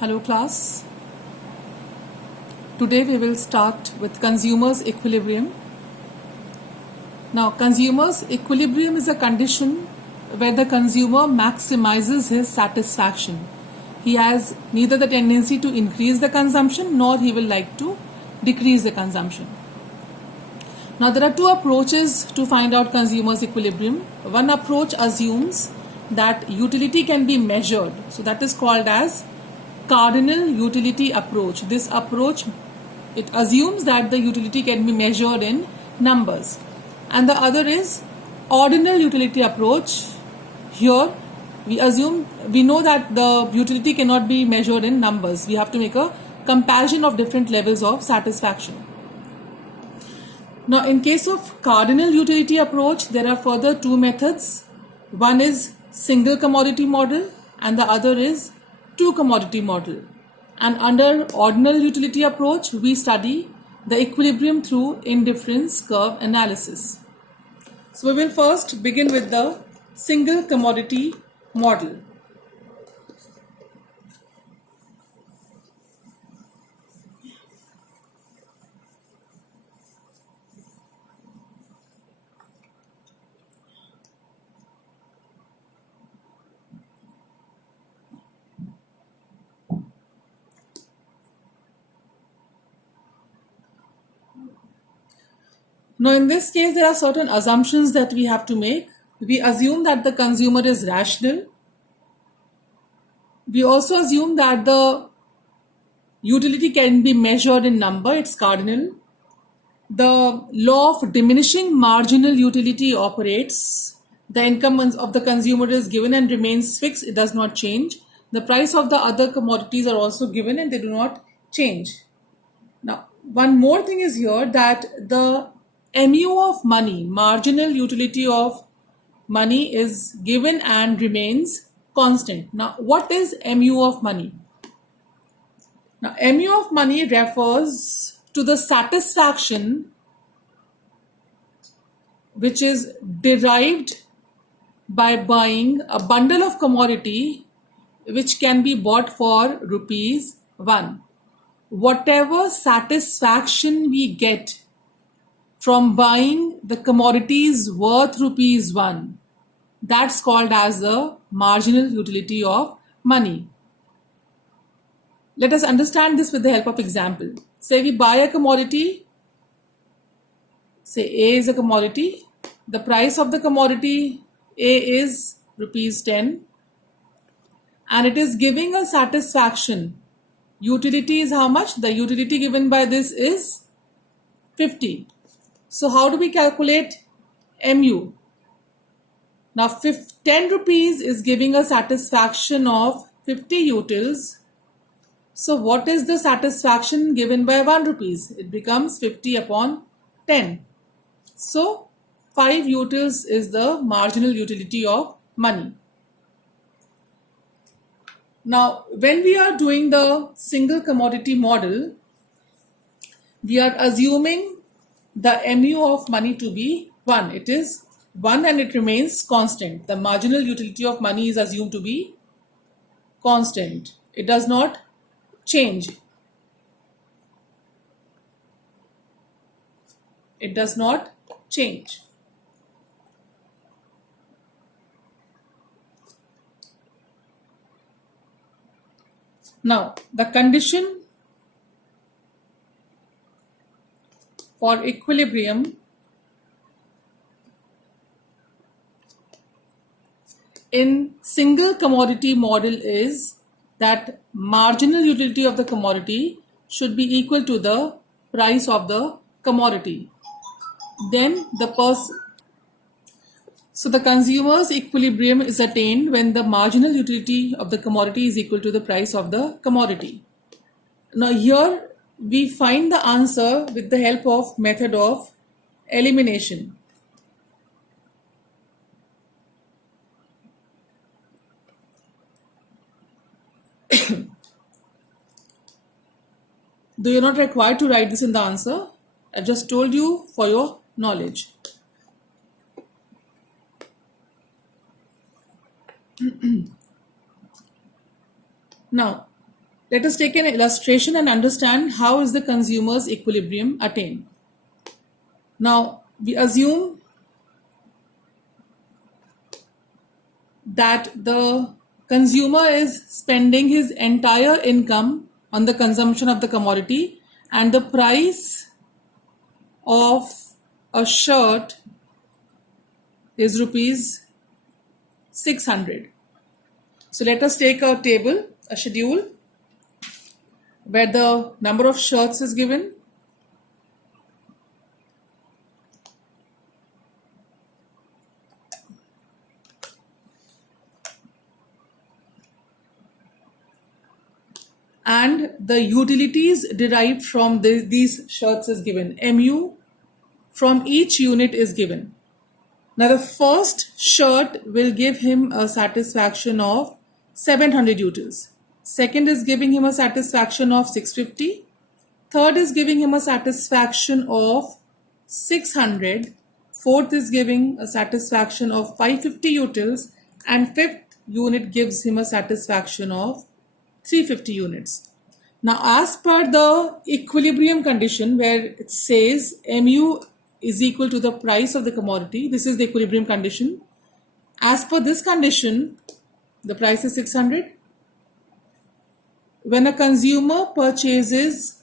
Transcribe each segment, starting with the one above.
Hello class. Today we will start with consumer's equilibrium. Now consumer's equilibrium is a condition where the consumer maximizes his satisfaction. He has neither the tendency to increase the consumption nor he will like to decrease the consumption. Now there are two approaches to find out consumer's equilibrium. One approach assumes that utility can be measured. So that is called as cardinal utility approach. This approach, it assumes that the utility can be measured in numbers. And the other is ordinal utility approach. Here we know that the utility cannot be measured in numbers. We have to make a comparison of different levels of satisfaction. Now in case of cardinal utility approach, there are further two methods. One is single commodity model and the other is two commodity model. And under ordinal utility approach, we study the equilibrium through indifference curve analysis. So we will first begin with the single commodity model. Now in this case, there are certain assumptions that we have to make. We assume that the consumer is rational. We also assume that the utility can be measured in number, it's cardinal. The law of diminishing marginal utility operates. The income of the consumer is given and remains fixed, it does not change. The price of the other commodities are also given and they do not change. Now, one more thing is here that the MU of money, marginal utility of money, is given and remains constant. Now, what is MU of money? Now, MU of money refers to the satisfaction which is derived by buying a bundle of commodity which can be bought for ₹1. Whatever satisfaction we get from buying the commodities worth ₹1, that's called as the marginal utility of money. Let us understand this with the help of example. Say we buy a commodity, say A is a commodity, the price of the commodity A is ₹10 and it is giving a satisfaction. Utility is how much? The utility given by this is 50. So how do we calculate MU? Now 10 rupees is giving a satisfaction of 50 utils. So what is the satisfaction given by 1 rupees? It becomes 50 upon 10. So 5 utils is the marginal utility of money. Now when we are doing the single commodity model, we are assuming the MU of money to be 1. It is 1 and it remains constant. The marginal utility of money is assumed to be constant. It does not change. It does not change. Now, the condition for equilibrium in single commodity model is that marginal utility of the commodity should be equal to the price of the commodity. Then so the consumer's equilibrium is attained when the marginal utility of the commodity is equal to the price of the commodity. Now here we find the answer with the help of method of elimination. Though you're not required to write this in the answer, I just told you for your knowledge. Now, Let us take an illustration and understand how is the consumer's equilibrium attained. Now, we assume that the consumer is spending his entire income on the consumption of the commodity, and the price of a shirt is rupees 600. So let us take a table, a schedule, where the number of shirts is given, and the utilities derived from these shirts is given. MU from each unit is given. Now the first shirt will give him a satisfaction of 700 utils. Second is giving him a satisfaction of 650. Third is giving him a satisfaction of 600. Fourth is giving a satisfaction of 550 utils. And fifth unit gives him a satisfaction of 350 units. Now, as per the equilibrium condition where it says MU is equal to the price of the commodity, this is the equilibrium condition. As per this condition, the price is 600. When a consumer purchases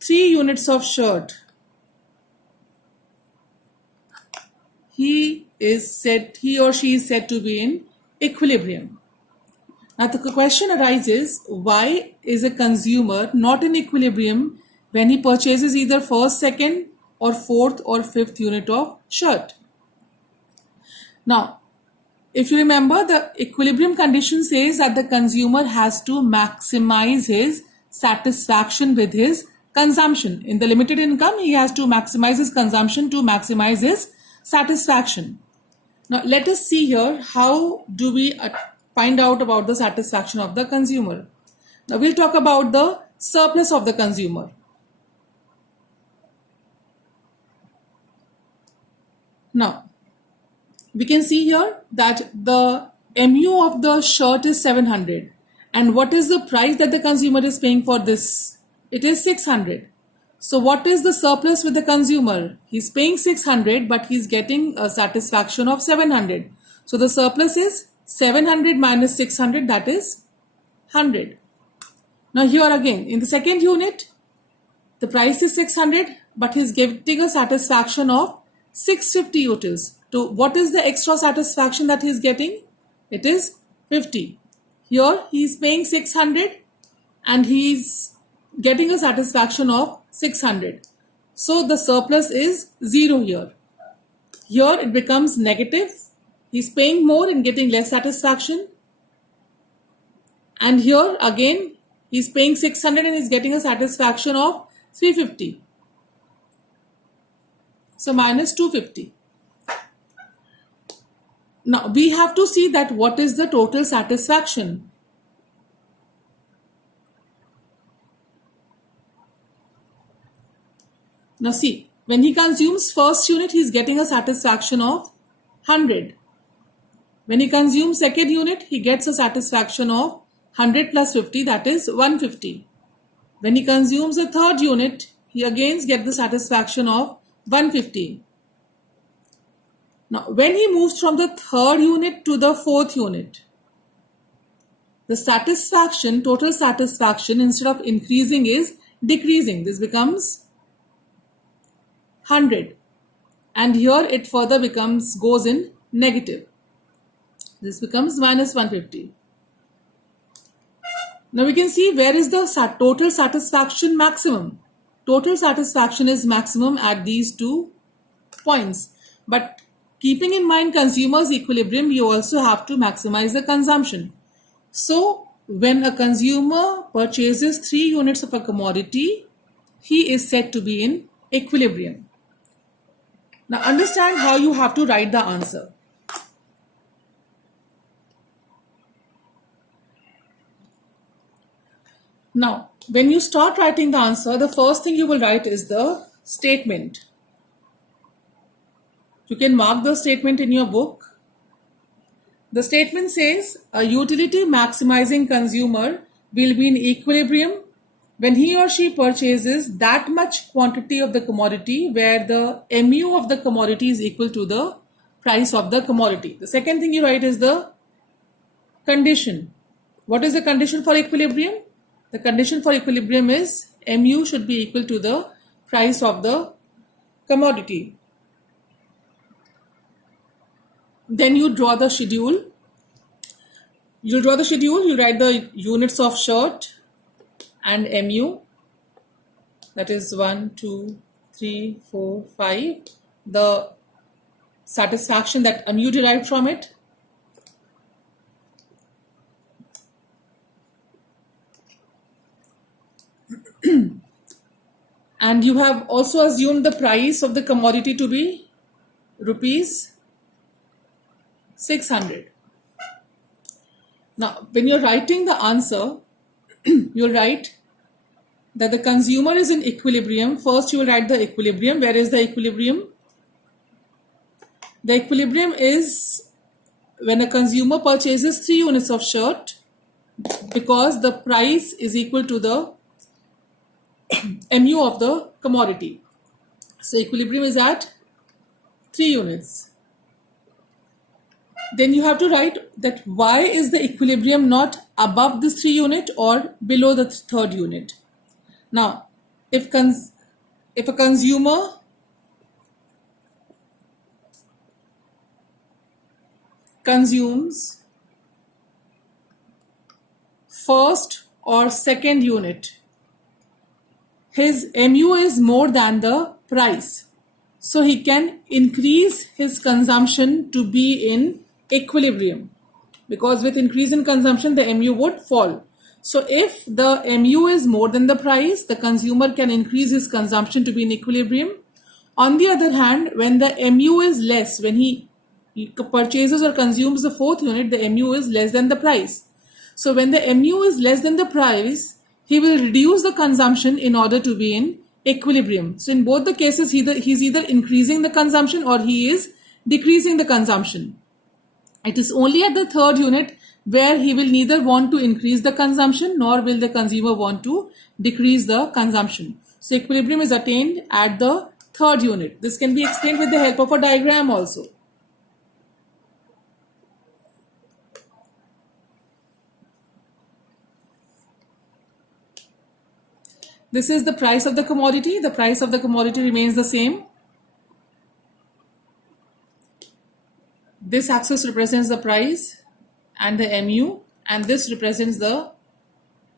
3 units of shirt, he or she is said to be in equilibrium. Now the question arises, why is a consumer not in equilibrium when he purchases either first, second or fourth or fifth unit of shirt? Now, if you remember, the equilibrium condition says that the consumer has to maximize his satisfaction with his consumption. In the limited income, he has to maximize his consumption to maximize his satisfaction. Now, let us see here how do we find out about the satisfaction of the consumer. Now, we'll talk about the surplus of the consumer. Now, we can see here that the MU of the shirt is 700. And what is the price that the consumer is paying for this? It is 600. So what is the surplus with the consumer? He's paying 600, but he's getting a satisfaction of 700. So the surplus is 700 minus 600, that is 100. Now here again, in the second unit, the price is 600, but he's getting a satisfaction of 650 utils. So what is the extra satisfaction that he's getting? It is 50. Here he's paying 600 and he's getting a satisfaction of 600. So the surplus is 0 here. Here it becomes negative. He's paying more and getting less satisfaction. And here again he's paying 600 and he's getting a satisfaction of 350. So minus 250. Now we have to see that what is the total satisfaction. Now see, when he consumes first unit, he is getting a satisfaction of 100. When he consumes second unit, he gets a satisfaction of 100 plus 50, that is 150. When he consumes a third unit, he again gets the satisfaction of 150. Now, when he moves from the third unit to the fourth unit, the satisfaction, total satisfaction, instead of increasing is decreasing. This becomes 100. And here it further goes in negative. This becomes minus 150. Now we can see where is the total satisfaction maximum. Total satisfaction is maximum at these 2 points. But keeping in mind consumer's equilibrium, you also have to maximize the consumption. So when a consumer purchases 3 units of a commodity, he is said to be in equilibrium. Now understand how you have to write the answer. Now, when you start writing the answer, the first thing you will write is the statement. You can mark the statement in your book. The statement says, a utility maximizing consumer will be in equilibrium when he or she purchases that much quantity of the commodity where the mu of the commodity is equal to the price of the commodity. The second thing you write is the condition. What is the condition for equilibrium? The condition for equilibrium is mu should be equal to the price of the commodity. Then you draw the schedule. You draw the schedule, you write the units of shirt and mu. That is 1, 2, 3, 4, 5. The satisfaction that mu derived from it. And you have also assumed the price of the commodity to be rupees 600. Now, when you're writing the answer, you'll write that the consumer is in equilibrium. First, you will write the equilibrium. Where is the equilibrium? The equilibrium is when a consumer purchases 3 units of shirt because the price is equal to the mu of the commodity. So, equilibrium is at 3 units. Then you have to write that why is the equilibrium not above this 3 unit or below the 3rd unit. Now, if a consumer consumes first or second unit, his mu is more than the price. So he can increase his consumption to be in equilibrium, because with increase in consumption the mu would fall. So if the mu is more than the price, the consumer can increase his consumption to be in equilibrium. On the other hand, when the mu is less, when he purchases or consumes the 4th unit, the mu is less than the price. So when the mu is less than the price, he will reduce the consumption in order to be in equilibrium. So in both the cases, he's either increasing the consumption or he is decreasing the consumption. It is only at the 3rd unit where he will neither want to increase the consumption nor will the consumer want to decrease the consumption. So equilibrium is attained at the 3rd unit. This can be explained with the help of a diagram also. This is the price of the commodity. The price of the commodity remains the same. This axis represents the price and the mu, and this represents the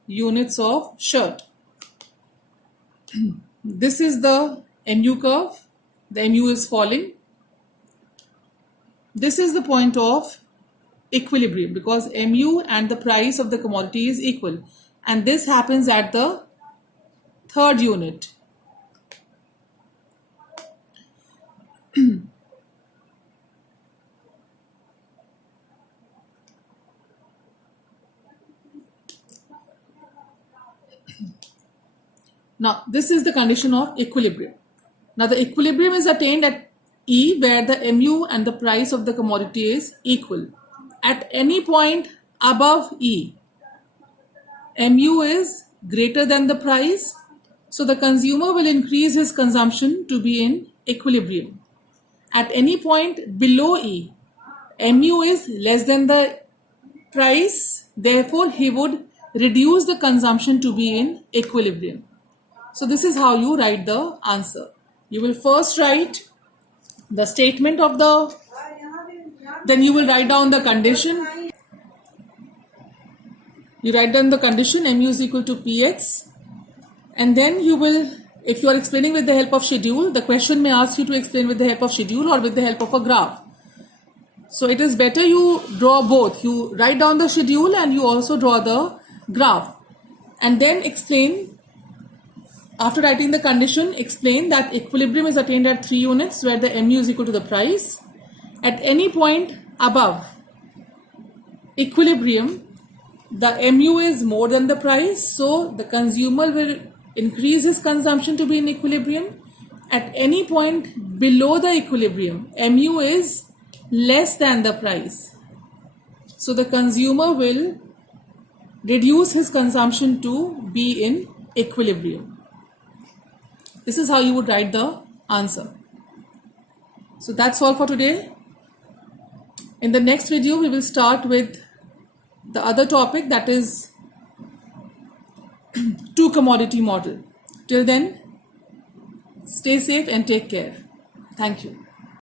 units of shirt. This is the mu curve. The mu is falling. This is the point of equilibrium because mu and the price of the commodity is equal, and this happens at the 3rd unit. Now, this is the condition of equilibrium. Now, the equilibrium is attained at E where the mu and the price of the commodity is equal. At any point above E, mu is greater than the price, so the consumer will increase his consumption to be in equilibrium. At any point below E, mu is less than the price, therefore he would reduce the consumption to be in equilibrium. So this is how you write the answer. You will first write the statement of the, then you will write down the condition. You write down the condition, mu is equal to px, and then you will, if you are explaining with the help of schedule, the question may ask you to explain with the help of schedule or with the help of a graph. So it is better you draw both. You write down the schedule and you also draw the graph, and then explain. After writing the condition, explain that equilibrium is attained at 3 units where the mu is equal to the price. At any point above equilibrium, the mu is more than the price, so the consumer will increase his consumption to be in equilibrium. At any point below the equilibrium, mu is less than the price, so the consumer will reduce his consumption to be in equilibrium. This is how you would write the answer. So that's all for today. In the next video, we will start with the other topic, that is two commodity model. Till then, stay safe and take care. Thank you.